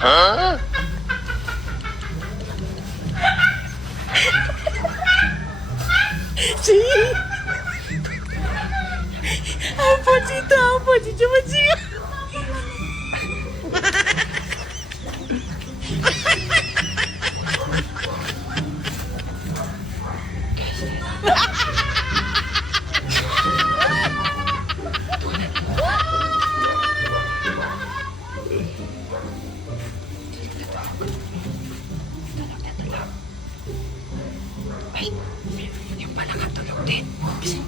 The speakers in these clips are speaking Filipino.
啊？谁？啊，不知道，不知道，不知道。Cerita apa cerita macam Yung pala katulog din. Gising.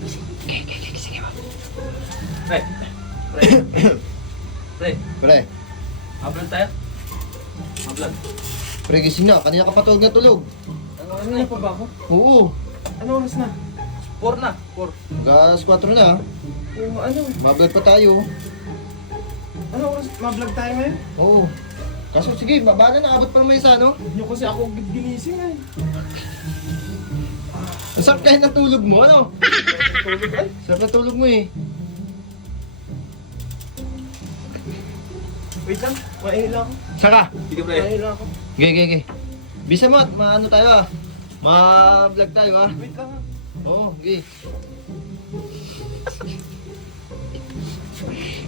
Gising. Okay, okay, okay. Sige mo. Pre. Pre. Pre. Pre, tayo. Upload. pre gising na. Kanina ka patulog na tulog. Ano oras na pa ba ako? Oo. Ano oras na? 4 na. 4. Gas 4 na. Oo, ano? Mablog pa tayo. Ano oras? Ma-vlog tayo ngayon? Oo. Kaso sige, baba na. Naabot pa naman yung isa, no? Hindi kasi ako ginising eh. Ang sarap kahit natulog mo, ano? Tulog ay. Sarap natulog mo eh. Wait lang. Lang ako. Saka. Sige pre. Lang ako. Okay, okay, okay. Bisa mo, maano tayo ah. Ma-vlog tayo ah. Wait lang ah. Oo, okay.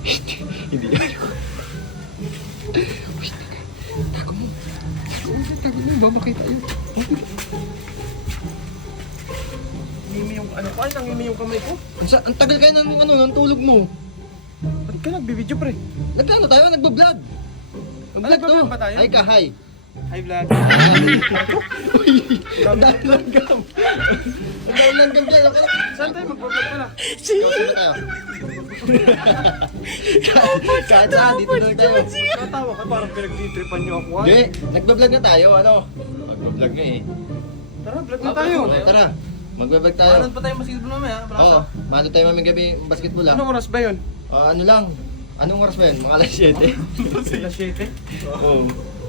Hindi yan. Teka. Tago mo. Tago mo, tago mo. Babakay tayo. Ngimi yung ano ko. Ay, nangimi yung kamay ko. Ang, sa- ang tagal kayo ng ano, ng tulog mo. Ba't ka nagbibideo pre? Nagkano tayo? Nagbablog. Nagbablog nagbablog to. ba tayo? Ay ka, hi. Hi vlog. Uy, ang dami langgam. Ang dami langgam dyan. Ako Saan tayo mag-vlog pala? Si. Sino tayo? Saan, dito na lang tayo. Natawa ka parang pinagtitripan niyo ako. ah. Hindi, nagbablog na tayo, ano? Magbablog nga eh. Tara, vlog na tayo. Tara, magbablog tayo. Paano pa tayo basketball mamaya? Oo, mano tayo maming gabi basketball ah. Anong oras ba yun? Ah, ano lang, anong oras ba yun? Mga alas 7. Alas 7. Oo.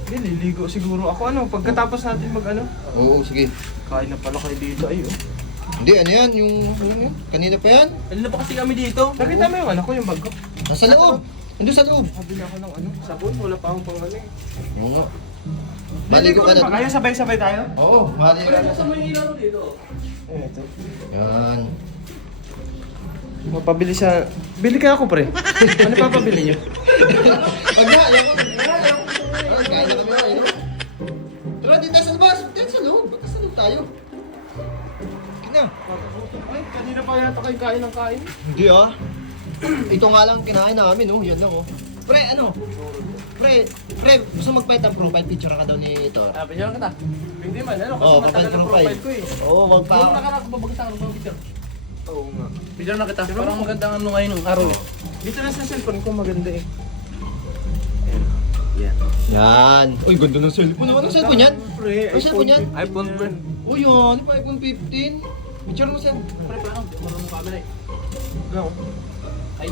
Hindi, liligo siguro ako. Ano, pagkatapos natin mag ano? Oo, sige. Kain na pala kayo dito. Ay, oh. Hindi, ano yan? Yung, ano yun? Kanina pa yan? Kanina pa kasi kami dito. Nakita mo yung ano ko, yung bag ko? Nasa loob. Nandun sa loob. Kabili ako ng ano, sabon. Wala pa akong pang ano eh. Oo nga. Maligo ka na. Kaya sabay-sabay tayo? Oo, maligo ka na. Sa may ilaw dito. Eh, ito. Yan. Mapabili siya. Bili kaya ako, pre. ano pa pabili niyo? Wag na, ayaw ko. Ay, kain na kami tayo. Tara, dito tayo sa labas. Dito sa loob. Baka sa loob tayo. Ay, kanina pa yata kayo kain ng kain. Hindi ah. Ito nga lang kinain namin, oh. Yan lang, oh. Pre, ano? Pre, pre, gusto magpahit ng profile picture ka daw ni Tor. Ah, lang kita. Hindi man, ano? Kasi Oo, matagal papel ang profile. profile ko eh. Oo, oh, magpa... Paano nakarap mo bagsak ng picture? Oo nga. Picture na kita. Parang magandang ano ngayon ng araw. eh. Dito na sa cellphone ko maganda eh. Yan. Uy, ganda ng cellphone. Ano cellphone yan? Pre, Ano cellphone yan? iPhone, pre. Uy, yan. Ano pa iPhone 15? Picture mo siya. Pre, paano? Marunong camera eh. Go. Ay,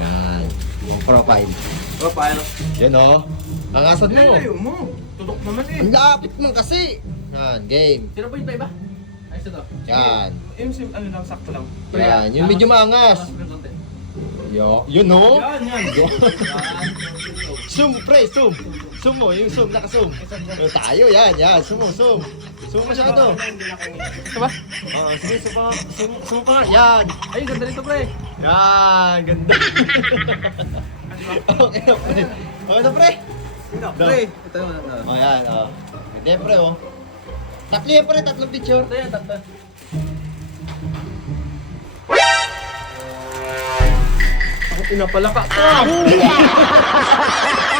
Yan. Yung profile. Paano? Yan, oh. Ang asad mo. Layo mo. Tudok naman eh. Ang lapit mo kasi. Yan, game. Sino po yung iba? Ayos ito. Yan. Yung sim, ano lang, sakto lang. Yan. Yung medyo maangas. Yo, yun no? Yan, yan. Zoom, pre, zoom. Zoom mo, yung zoom, naka-zoom. Eh, tayo, yan, yan. Zoom mo, zoom. Zoom mo siya ito. Ito ba? Oo, sige, zoom pa. Zoom, zoom pa. Yan. Ay, ganda nito, pre. Yan, ganda. okay na, pre. Okay na, pre. Pre, ito yung ano. Oh, yan, oh. Hindi, pre, oh. Tatlo yan, pre, tatlong picture. Ito yan, tatlo. Ako pinapalaka ka. Kasi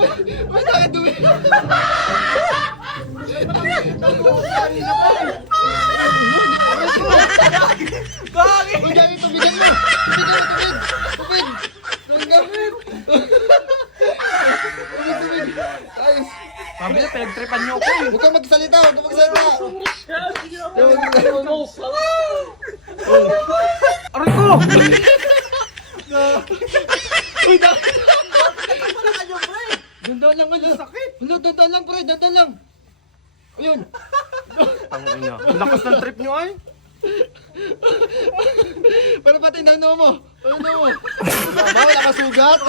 Uy, nakadumi. Gagi! Uy, dami tubigan mo. Tubigan mo, tubig. Tubig. Tubigan mo. Tubig, tubig. Ayos. Sabi na, pinagtripan niyo ako. Huwag kang magsalita, huwag kang magsalita. Aray ko! sakit! Wala, dandan lang pre, dandan lang! Ayun! Ang ina. Ang lakas ng trip nyo ay! Pero pati nano mo! Ano mo? Tama, nakasugat!